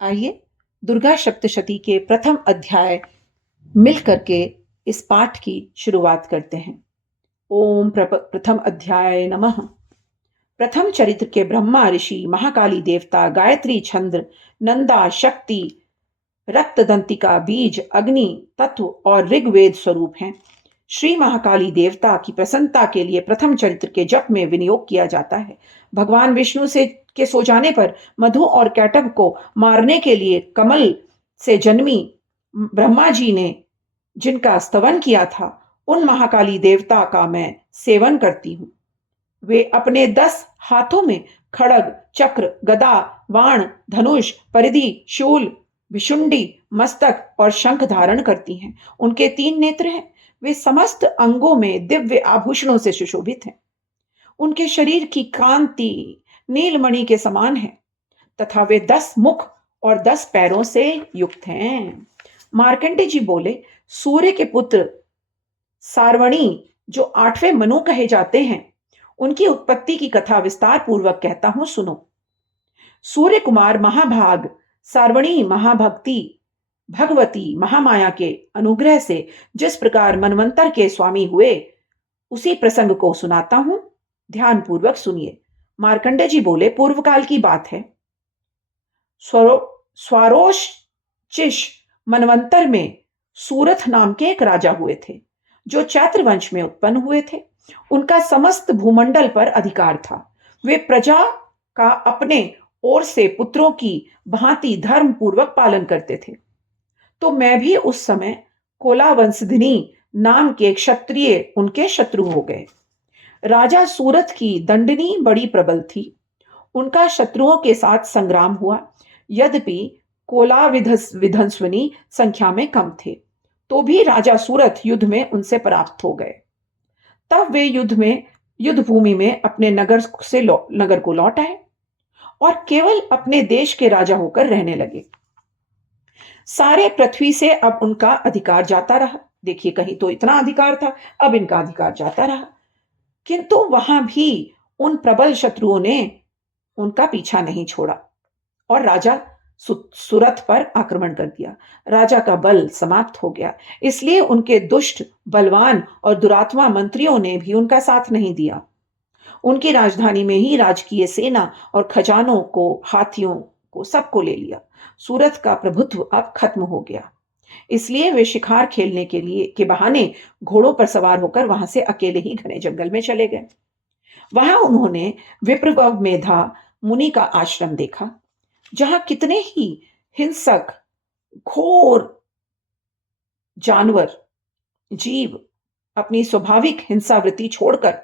आइए दुर्गा सप्तशती के प्रथम अध्याय मिल करके इस पाठ की शुरुआत करते हैं। ओम प्रथम अध्याय नमः। प्रथम चरित्र के ब्रह्मा ऋषि, महाकाली देवता, गायत्री छंद, नंदा शक्ति, रक्तदंतिका बीज, अग्नि तत्व और ऋग्वेद स्वरूप हैं। श्री महाकाली देवता की प्रसन्नता के लिए प्रथम चरित्र के जप में विनियोग किया जाता है। भगवान विष्णु से के सो जाने पर मधु और कैटभ को मारने के लिए कमल से जन्मी ब्रह्मा जी ने जिनका स्तवन किया था, उन महाकाली देवता का मैं सेवन करती हूँ। वे अपने 10 हाथों में खड़ग, चक्र, गदा, बाण, धनुष, परिधि, शूल, विशुंडी, मस्तक और शंख धारण करती हैं। उनके 3 नेत्र हैं। वे समस्त अंगों में दिव्य आभूषणों से सुशोभित हैं। उनके शरीर की कांति नीलमणि के समान है तथा वे 10 मुख और 10 पैरों से युक्त हैं। मार्कंडे जी बोले, सूर्य के पुत्र सारवणी जो 8वें मनु कहे जाते हैं, उनकी उत्पत्ति की कथा विस्तार पूर्वक कहता हूं, सुनो। सूर्य कुमार महाभाग सारवणी महाभक्ति भगवती महामाया के अनुग्रह से जिस प्रकार मनवंतर के स्वामी हुए, उसी प्रसंग को सुनाता हूं, ध्यान पूर्वक सुनिए। मार्कंडे जी बोले, पूर्व काल की बात है। स्वारोचिष मनवंतर में सूरथ नाम के एक राजा हुए थे, जो चैत्र वंश में उत्पन्न हुए थे। उनका समस्त भूमंडल पर अधिकार था। वे प्रजा का अपने ओर से पुत्रों की भांति धर्म पूर्वक पालन करते थे। तो मैं भी उस समय कोलावंशधिनी नाम के क्षत्रिय उनके शत्रु हो गए। राजा सूरथ की दंडनी बड़ी प्रबल थी। उनका शत्रुओं के साथ संग्राम हुआ। यद्यपि कोलाविधंस्वनी संख्या में कम थे, तो भी राजा सूरथ युद्ध में उनसे परास्त हो गए। तब वे युद्ध भूमि में अपने नगर को लौट आए और केवल अपने देश के राजा होकर रहने लगे। सारे पृथ्वी से अब उनका अधिकार जाता रहा। देखिए, कहीं तो इतना अधिकार था, अब इनका अधिकार जाता रहा। किंतु वहां भी उन प्रबल शत्रुओं ने उनका पीछा नहीं छोड़ा और राजा सूरथ पर आक्रमण कर दिया। राजा का बल समाप्त हो गया, इसलिए उनके दुष्ट, बलवान और दुरात्मा मंत्रियों ने भी उनका साथ नहीं दिया। उनकी राजधानी में ही राजकीय सेना और खजानों को, हाथियों को, सबको ले लिया। सूरत का प्रभुत्व अब खत्म हो गया। इसलिए वे शिकार खेलने के बहाने घोड़ों पर सवार होकर वहां से अकेले ही घने जंगल में चले गए। वहां उन्होंने विप्रव मेधा मुनि का आश्रम देखा, जहां कितने ही हिंसक, घोर जानवर, जीव अपनी स्वाभाविक हिंसावृत्ति छोड़कर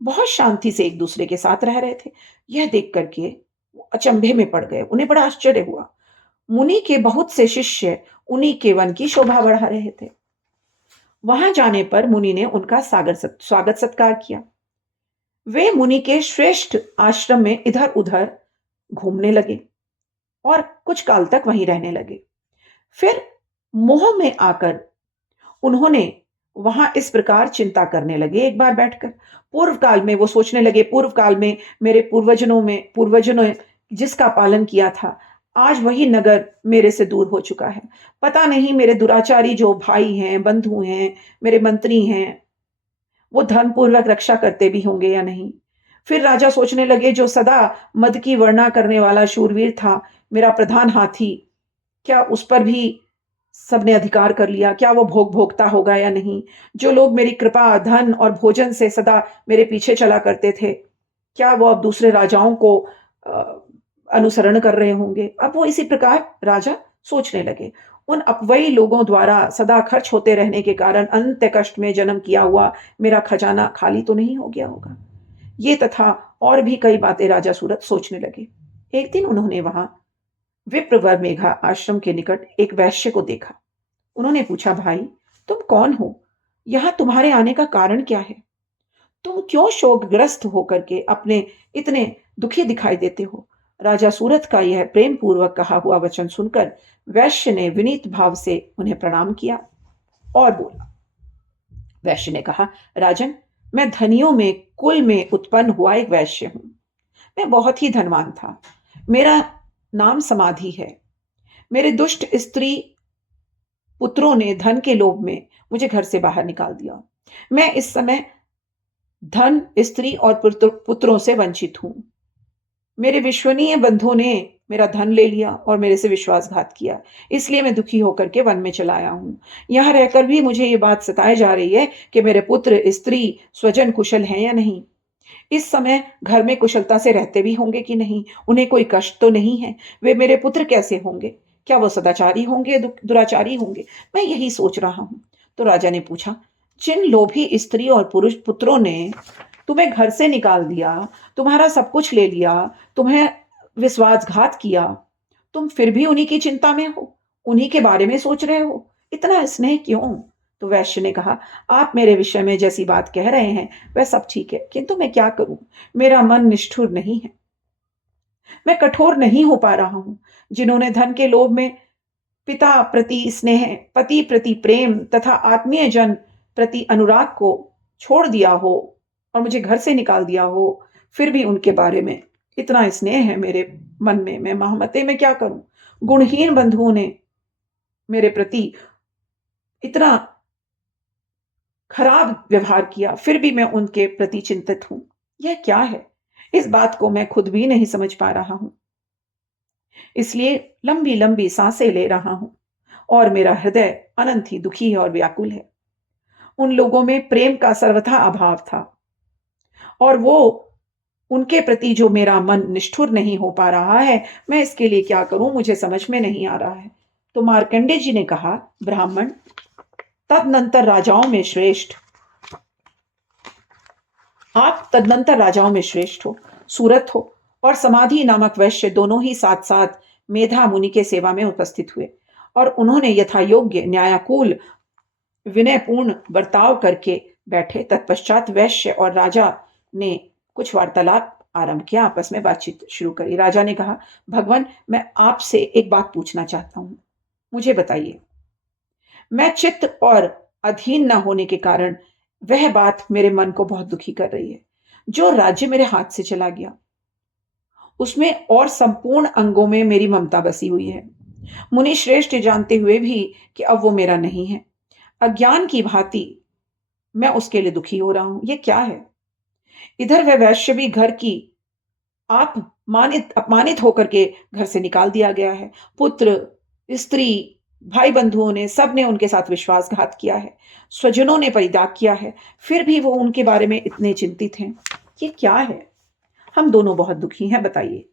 बहुत शांति से एक दूसरे के साथ रह रहे थे। यह देख करके वो अचंभे में पड़ गए। उन्हें बड़ा आश्चर्य हुआ। मुनि के बहुत से शिष्य उन्हीं के वन की शोभा बढ़ा रहे थे। वहां जाने पर मुनि ने उनका स्वागत सत्कार किया। वे मुनि के श्रेष्ठ आश्रम में इधर उधर घूमने लगे और कुछ काल तक वहीं रहने लगे। फिर मोह में आकर उन्होंने वहां इस प्रकार चिंता करने लगे। एक बार बैठकर पूर्व काल में वो सोचने लगे, पूर्व काल में मेरे पूर्वजों ने जिसका पालन किया था, आज वही नगर मेरे से दूर हो चुका है। पता नहीं मेरे दुराचारी जो भाई हैं, बंधु हैं, मेरे मंत्री हैं, वो धन पूर्वक रक्षा करते भी होंगे या नहीं। फिर राजा सोचने लगे, जो सदा मद की वर्णा करने वाला शूरवीर था, मेरा प्रधान हाथी, क्या उस पर भी सबने अधिकार कर लिया? क्या वो भोगता होगा या नहीं? जो लोग मेरी कृपा, धन और भोजन से सदा मेरे पीछे चला करते थे, क्या वो अब दूसरे राजाओं को अनुसरण कर रहे होंगे? अब वो इसी प्रकार राजा सोचने लगे। उन अपवयी लोगों द्वारा सदा खर्च होते रहने के कारण अंत्य कष्ट में जन्म किया हुआ मेरा खजाना खाली तो नहीं हो गया होगा। ये तथा और भी कई बातें राजा सूरत सोचने लगे। एक दिन उन्होंने वहां विप्रवर मेघा आश्रम के निकट एक वैश्य को देखा। उन्होंने पूछा, भाई तुम कौन हो? यहां तुम्हारे आने का कारण क्या है? तुम क्यों शोकग्रस्त होकर के अपने इतने दुखी दिखाई देते हो? राजा सूरत का यह प्रेम पूर्वक कहा हुआ वचन सुनकर वैश्य ने विनीत भाव से उन्हें प्रणाम किया और बोला। वैश्य ने कहा, राजन, मैं धनियों में कुल में उत्पन्न हुआ एक वैश्य हूं। मैं बहुत ही धनवान था। मेरा नाम समाधि है। मेरे दुष्ट स्त्री पुत्रों ने धन के लोभ में मुझे घर से बाहर निकाल दिया। मैं इस समय धन, स्त्री और पुत्रों से वंचित हूं। मेरे विश्वनीय बंधुओं ने मेरा धन ले लिया और मेरे से विश्वासघात किया। इसलिए मैं दुखी होकर के वन में चला आया हूँ। यहाँ रहकर भी मुझे ये बात सताई जा रही है कि मेरे पुत्र, स्त्री, स्वजन कुशल हैं या नहीं। इस समय घर में कुशलता से रहते भी होंगे कि नहीं, उन्हें कोई कष्ट तो नहीं है। वे मेरे पुत्र कैसे होंगे? क्या वो सदाचारी होंगे, दुराचारी होंगे? मैं यही सोच रहा हूँ। तो राजा ने पूछा, जिन लोभी स्त्री और पुरुष पुत्रों ने तुम्हें घर से निकाल दिया, तुम्हारा सब कुछ ले लिया, तुम्हें विश्वासघात किया, तुम फिर भी उन्हीं की चिंता में हो, उन्हीं के बारे में सोच रहे हो, इतना स्नेह क्यों? तो वैश्य ने कहा, आप मेरे विषय में जैसी बात कह रहे हैं वह सब ठीक है, किंतु मैं क्या करूं? मेरा मन निष्ठुर नहीं है, मैं कठोर नहीं हो पा रहा हूं। जिन्होंने धन के लोभ में पिता प्रति स्नेह, पति प्रति प्रेम तथा आत्मीय जन प्रति अनुराग को छोड़ दिया हो और मुझे घर से निकाल दिया हो, फिर भी उनके बारे में इतना स्नेह है मेरे मन में, मैं महामते में क्या करूं? गुणहीन बंधुओं ने मेरे प्रति इतना खराब व्यवहार किया, फिर भी मैं उनके प्रति चिंतित हूं। यह क्या है? इस बात को मैं खुद भी नहीं समझ पा रहा हूं। इसलिए लंबी लंबी सांसें ले रहा हूं और मेरा हृदय अनंत ही दुखी और व्याकुल है। उन लोगों में प्रेम का सर्वथा अभाव था और वो उनके प्रति जो मेरा मन निष्ठुर नहीं हो पा रहा है, मैं इसके लिए क्या करूं, मुझे समझ में नहीं आ रहा है। तो मार्कंडे जी ने कहा, ब्राह्मण, तदनंतर राजाओं में श्रेष्ठ आप तदनंतर राजाओं में श्रेष्ठ हो, सूरत हो और समाधि नामक वैश्य दोनों ही साथ साथ मेधा मुनि के सेवा में उपस्थित हुए और उन्होंने यथा योग्य न्यायाकूल विनयपूर्ण बर्ताव करके बैठे। तत्पश्चात वैश्य और राजा ने कुछ वार्तालाप आरंभ किया, आपस में बातचीत शुरू करी। राजा ने कहा, भगवान, मैं आपसे एक बात पूछना चाहता हूं, मुझे बताइए। मैं चित्त और अधीन न होने के कारण वह बात मेरे मन को बहुत दुखी कर रही है। जो राज्य मेरे हाथ से चला गया उसमें और संपूर्ण अंगों में मेरी ममता बसी हुई है। मुनि श्रेष्ठ जानते हुए भी कि अब वो मेरा नहीं है, अज्ञान की भांति मैं उसके लिए दुखी हो रहा हूं। ये क्या है? इधर वह वैश्य भी घर की आप मानित अपमानित होकर के घर से निकाल दिया गया है। पुत्र, स्त्री, भाई बंधुओं ने सबने उनके साथ विश्वासघात किया है, स्वजनों ने परित्याग किया है, फिर भी वो उनके बारे में इतने चिंतित हैं। ये क्या है? हम दोनों बहुत दुखी हैं, बताइए।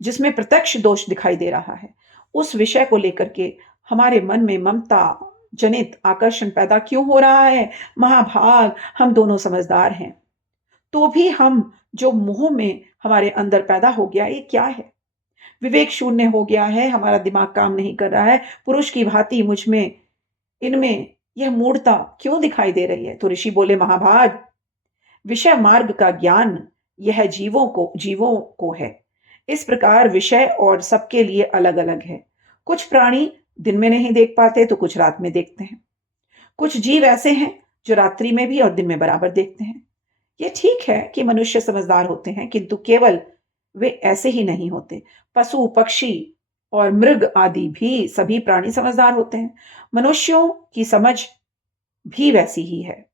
जिसमें प्रत्यक्ष दोष दिखाई दे रहा है, उस विषय को लेकर के हमारे मन में ममता जनित आकर्षण पैदा क्यों हो रहा है? महाभाग, हम दोनों समझदार हैं, तो भी हम जो मोह में हमारे अंदर पैदा हो गया, ये क्या है? विवेक शून्य हो गया है, हमारा दिमाग काम नहीं कर रहा है। पुरुष की भांति मुझ में, इनमें यह मूढ़ता क्यों दिखाई दे रही है? तो ऋषि बोले, महाभाग, विषय मार्ग का ज्ञान यह जीवों को है। इस प्रकार विषय और सबके लिए अलग अलग है। कुछ प्राणी दिन में नहीं देख पाते तो कुछ रात में देखते हैं। कुछ जीव ऐसे हैं जो रात्रि में भी और दिन में बराबर देखते हैं। ये ठीक है कि मनुष्य समझदार होते हैं, किंतु केवल वे ऐसे ही नहीं होते। पशु, पक्षी और मृग आदि भी सभी प्राणी समझदार होते हैं। मनुष्यों की समझ भी वैसी ही है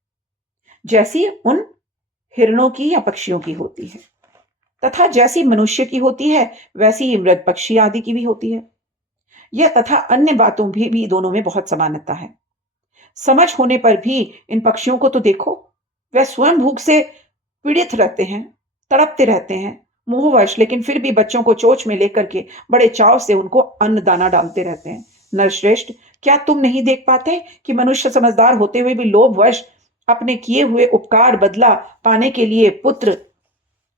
जैसी उन हिरणों की या पक्षियों की होती है, तथा जैसी मनुष्य की होती है वैसी ही मृग, पक्षी आदि की भी होती है। यह तथा अन्य बातों भी दोनों में बहुत समानता है। समझ होने पर भी इन पक्षियों को तो देखो, वह स्वयं भूख से पीड़ित रहते हैं, तड़पते रहते हैं मोहवश, लेकिन फिर भी बच्चों को चोंच में लेकर के बड़े चाव से उनको अन्न दाना डालते रहते हैं। नरश्रेष्ठ, क्या तुम नहीं देख पाते कि मनुष्य समझदार होते हुए भी लोभवश अपने किए हुए उपकार बदला पाने के लिए पुत्र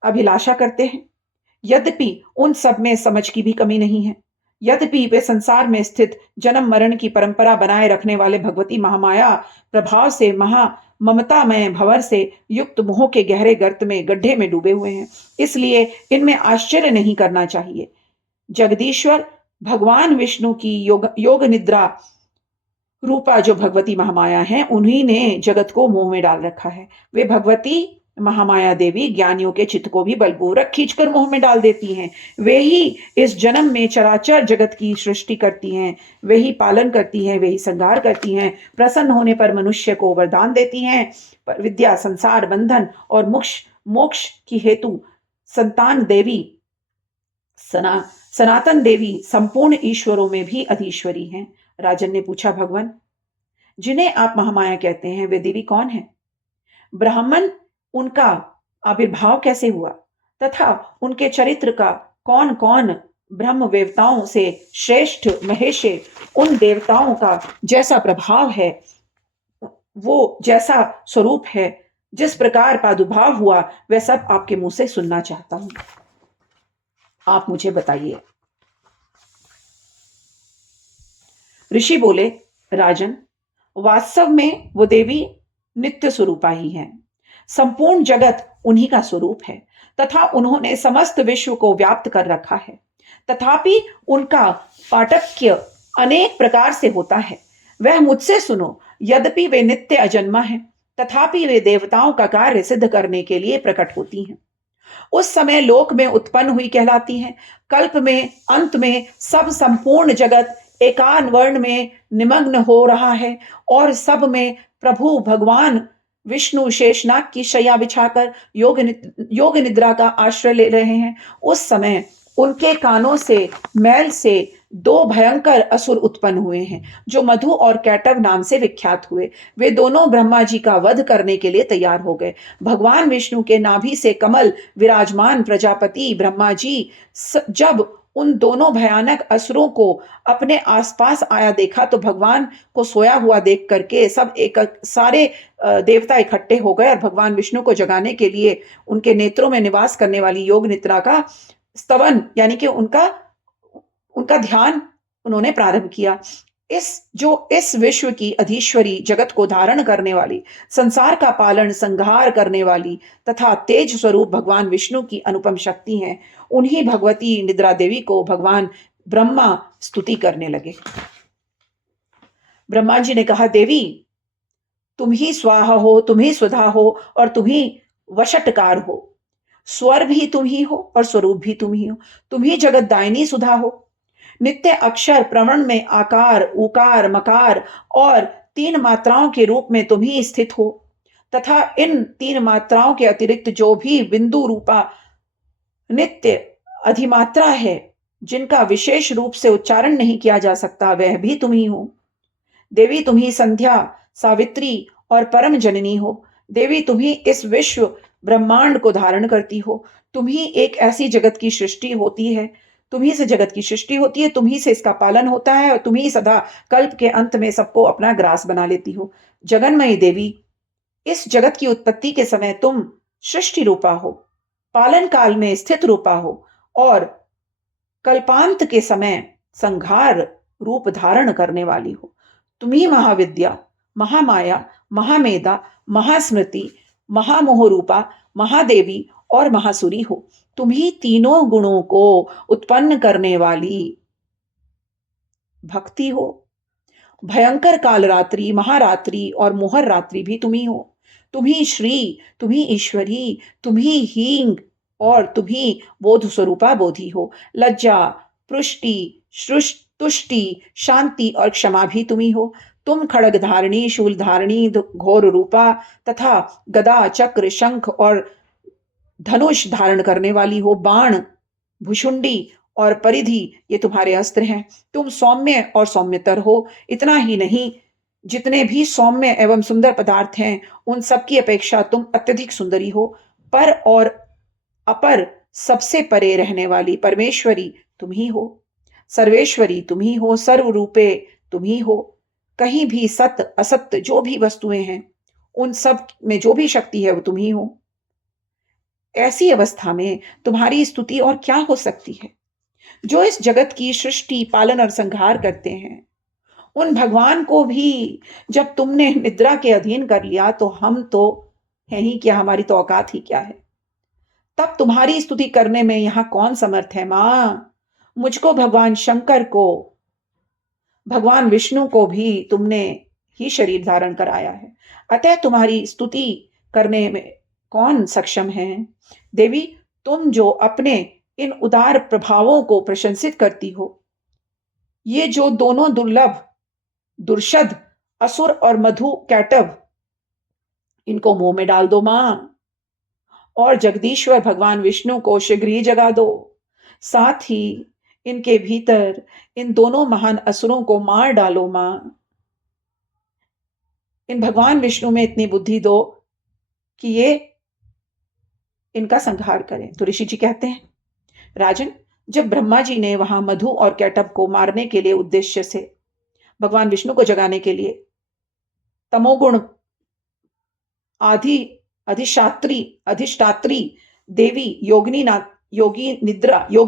अभिलाषा करते हैं? यद्यपि उन सब में समझ की भी कमी नहीं है, यद्यपि वे संसार में स्थित जन्म मरण की परंपरा बनाए रखने वाले भगवती महामाया प्रभाव से महा ममतामय भंवर से युक्त मोह के गहरे गर्त में, गड्ढे में डूबे हुए हैं। इसलिए इनमें आश्चर्य नहीं करना चाहिए। जगदीश्वर भगवान विष्णु की योग निद्रा रूपा जो भगवती महामाया है, उन्हीं ने जगत को मोह में डाल रखा है। वे भगवती महामाया देवी ज्ञानियों के चित्त को भी बलपूर्वक खींचकर मोह में डाल देती हैं। वे ही इस जन्म में चराचर जगत की सृष्टि करती हैं, वे ही पालन करती हैं, वे ही संहार करती हैं। प्रसन्न होने पर मनुष्य को वरदान देती हैं, पर विद्या, संसार बंधन और मोक्ष मोक्ष की हेतु संतान देवी सना सनातन देवी संपूर्ण ईश्वरों में भी अधीश्वरी हैं। राजन ने पूछा, भगवान, जिन्हें आप महामाया कहते हैं, वे देवी कौन है? ब्राह्मण उनका आविर्भाव कैसे हुआ तथा उनके चरित्र का कौन कौन ब्रह्म देवताओं से श्रेष्ठ महेश, उन देवताओं का जैसा प्रभाव है, वो जैसा स्वरूप है, जिस प्रकार प्रादुर्भाव हुआ, वह सब आपके मुंह से सुनना चाहता हूं। आप मुझे बताइए। ऋषि बोले, राजन, वास्तव में वो देवी नित्य स्वरूपा ही है। संपूर्ण जगत उन्हीं का स्वरूप है तथा उन्होंने समस्त विश्व को व्याप्त कर रखा है। तथापि उनका पाटक्य अनेक प्रकार से होता है। वह मुझसे सुनो, यद्यपि वे नित्य अजन्मा है, तथापि वे देवताओं का कार्य सिद्ध करने के लिए प्रकट होती हैं। उस समय लोक में उत्पन्न हुई कहलाती हैं। कल्प में अंत में सब संपूर्ण जगत एकान वर्ण में निमग्न हो रहा है और सब में प्रभु भगवान विष्णु शेषनाग की शैया बिछाकर योग निद्रा का आश्रय ले रहे हैं। उस समय उनके कानों से मैल से दो भयंकर असुर उत्पन्न हुए हैं, जो मधु और कैटव नाम से विख्यात हुए। वे दोनों ब्रह्मा जी का वध करने के लिए तैयार हो गए। भगवान विष्णु के नाभि से कमल विराजमान प्रजापति ब्रह्मा जी जब उन दोनों भयानक असुरों को अपने आसपास आया देखा, तो भगवान को सोया हुआ देख करके सारे देवता इकट्ठे हो गए और भगवान विष्णु को जगाने के लिए उनके नेत्रों में निवास करने वाली योग निद्रा का स्तवन यानी कि उनका ध्यान उन्होंने प्रारंभ किया। इस विश्व की अधीश्वरी, जगत को धारण करने वाली, संसार का पालन संहार करने वाली तथा तेज स्वरूप भगवान विष्णु की अनुपम शक्ति है। उन्हीं भगवती निद्रा देवी को भगवान ब्रह्मा स्तुति करने लगे। ब्रह्मा जी ने कहा, देवी, तुम ही स्वाहा हो, तुम ही स्वधा हो और तुम ही वशटकार हो। स्वर भी तुम ही हो और स्वरूप भी तुम ही हो। तुम ही जगतदायिनी सुधा हो। नित्य अक्षर प्रवण में आकार, उकार, मकार और 3 मात्राओं के रूप में तुम ही स्थित हो तथा इन 3 मात्राओं के अतिरिक्त जो भी बिंदु रूपा नित्य अधिमात्रा है, जिनका विशेष रूप से उच्चारण नहीं किया जा सकता, वह भी तुम ही हो। देवी, तुम ही संध्या, सावित्री और परम जननी हो। देवी, तुम ही इस विश्व ब्रह्मांड को धारण करती हो। तुम ही एक ऐसी जगत की सृष्टि होती है, तुम ही से जगत की सृष्टि होती है, तुम ही से इसका पालन होता है और तुम ही सदा कल्प के अंत में सबको अपना ग्रास बना लेती हो। जगन्मयी देवी, इस जगत की उत्पत्ति के समय तुम सृष्टि रूपा हो, पालन काल में स्थित रूपा हो और कल्पांत के समय संहार रूप धारण करने वाली हो। तुम ही महाविद्या, महामाया, महामेधा, महास्मृति, महामोह रूपा, महादेवी और महासुरी हो। तुम ही तीनों गुणों को उत्पन्न करने वाली भक्ति हो। भयंकर कालरात्रि, महारात्रि और मोहर रात्रि भी तुम ही हो। तुम ही श्री, तुम ही ईश्वरी, तुम ही हींग और तुम ही बोध स्वरूपा बोधि हो। लज्जा, पुष्टि, तुष्टि, शांति और क्षमा भी तुम ही हो। तुम खड़ग धारणी, शूल धारणी, घोर रूपा तथा गदा, चक्र, शंख और धनुष धारण करने वाली हो। बाण, भुषुंडी और परिधि ये तुम्हारे अस्त्र हैं। तुम सौम्य और सौम्यतर हो। इतना ही नहीं, जितने भी सौम्य एवं सुंदर पदार्थ हैं, उन सब की अपेक्षा तुम अत्यधिक सुंदरी हो। पर और अपर सबसे परे रहने वाली परमेश्वरी तुम ही हो। सर्वेश्वरी तुम ही हो। सर्व रूपे तुम ही हो। कहीं भी सत्य असत्य जो भी वस्तुएं हैं, उन सब में जो भी शक्ति है, वो तुम ही हो। ऐसी अवस्था में तुम्हारी स्तुति और क्या हो सकती है? जो इस जगत की सृष्टि, पालन और संहार करते हैं, उन भगवान को भी जब तुमने निद्रा के अधीन कर लिया, तो हम तो हैं ही क्या, हमारी तो औकात ही क्या है। तब तुम्हारी स्तुति करने में यहां कौन समर्थ है? मां, मुझको, भगवान शंकर को, भगवान विष्णु को भी तुमने ही शरीर धारण कराया है। अतः तुम्हारी स्तुति करने में कौन सक्षम है? देवी, तुम जो अपने इन उदार प्रभावों को प्रशंसित करती हो, ये जो दोनों दुर्लभ, दुर्शद, असुर और मधु कैटव, इनको मुंह में डाल दो मां, और जगदीश्वर भगवान विष्णु को शीघ्र ही जगा दो। साथ ही इनके भीतर इन दोनों महान असुरों को मार डालो मां। इन भगवान विष्णु में इतनी बुद्धि दो कि ये इनका संहार करें। तो ऋषि जी कहते हैं, राजन, जब ब्रह्मा जी ने वहां मधु और कैटभ को मारने के लिए उद्देश्य से भगवान विष्णु को जगाने के लिए तमोगुण आदि अधिष्ठात्री देवी योग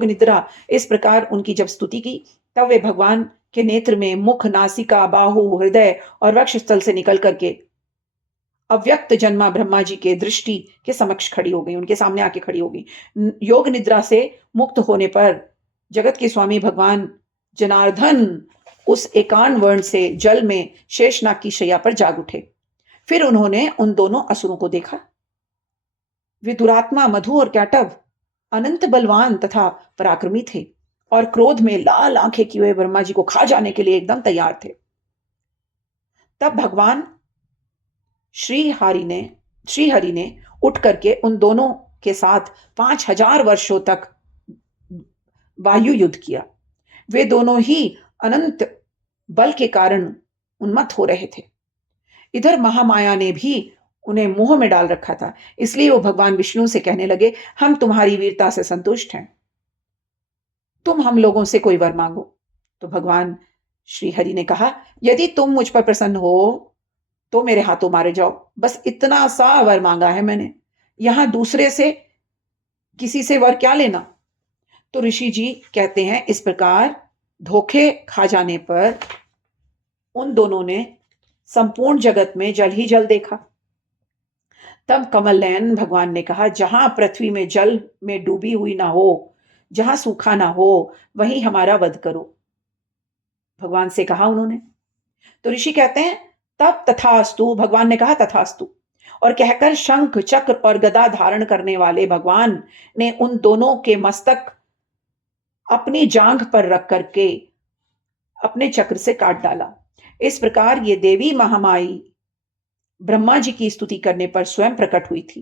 निद्रा इस प्रकार उनकी जब स्तुति की, तब वे भगवान के नेत्र में मुख, नासिका, बाहु, हृदय और वक्षस्थल से निकल करके अव्यक्त जन्मा ब्रह्मा जी के दृष्टि के समक्ष खड़ी हो गई, उनके सामने आके खड़ी हो गई। योग निद्रा से मुक्त होने पर जगत के स्वामी भगवान जनार्दन उस एकान वर्ण से जल में शेषनाग की शैया पर जाग उठे। फिर उन्होंने उन दोनों असुरों को देखा। वे दुरात्मा मधु और कैटभ अनंत बलवान तथा पराक्रमी थे और क्रोध में लाल आंखें किए हुए ब्रह्मा जी को खा जाने के लिए एकदम तैयार थे। तब भगवान श्रीहरि ने उठ करके उन दोनों के साथ 5000 वर्षों तक वायु युद्ध किया। वे दोनों ही अनंत बल के कारण उन्मत्त हो रहे थे। इधर महामाया ने भी उन्हें मुंह में डाल रखा था, इसलिए वो भगवान विष्णु से कहने लगे, हम तुम्हारी वीरता से संतुष्ट हैं, तुम हम लोगों से कोई वर मांगो। तो भगवान श्री हरि ने कहा, यदि तुम मुझ पर प्रसन्न हो तो मेरे हाथों मारे जाओ, बस इतना सा वर मांगा है मैंने, यहां दूसरे से किसी से वर क्या लेना। तो ऋषि जी कहते हैं, इस प्रकार धोखे खा जाने पर उन दोनों ने संपूर्ण जगत में जल ही जल देखा। तब कमल नयन भगवान ने कहा, जहां पृथ्वी में जल में डूबी हुई ना हो, जहां सूखा ना हो, वहीं हमारा वध करो। भगवान से कहा उन्होंने। तो ऋषि कहते हैं, तब तथास्तु, भगवान ने कहा तथास्तु, और कहकर शंख, चक्र और गदा धारण करने वाले भगवान ने उन दोनों के मस्तक अपनी जांघ पर रख करके अपने चक्र से काट डाला। इस प्रकार ये देवी महामाई ब्रह्मा जी की स्तुति करने पर स्वयं प्रकट हुई थी।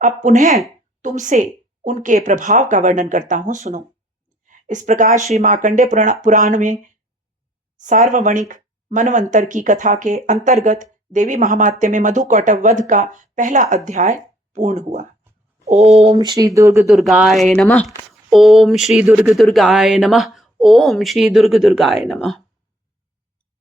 अब पुनः तुमसे उनके प्रभाव का वर्णन करता हूं, सुनो। इस प्रकार श्री मार्कंडेय पुराण में सार्ववणिक मनवंतर की कथा के अंतर्गत देवी महामात्य में मधु कैटभ वध का पहला अध्याय पूर्ण हुआ। ओम श्री दुर्ग दुर्गाय नमः। ओम श्री दुर्ग दुर्गाय नमः। ओम श्री दुर्ग दुर्गाय नमः।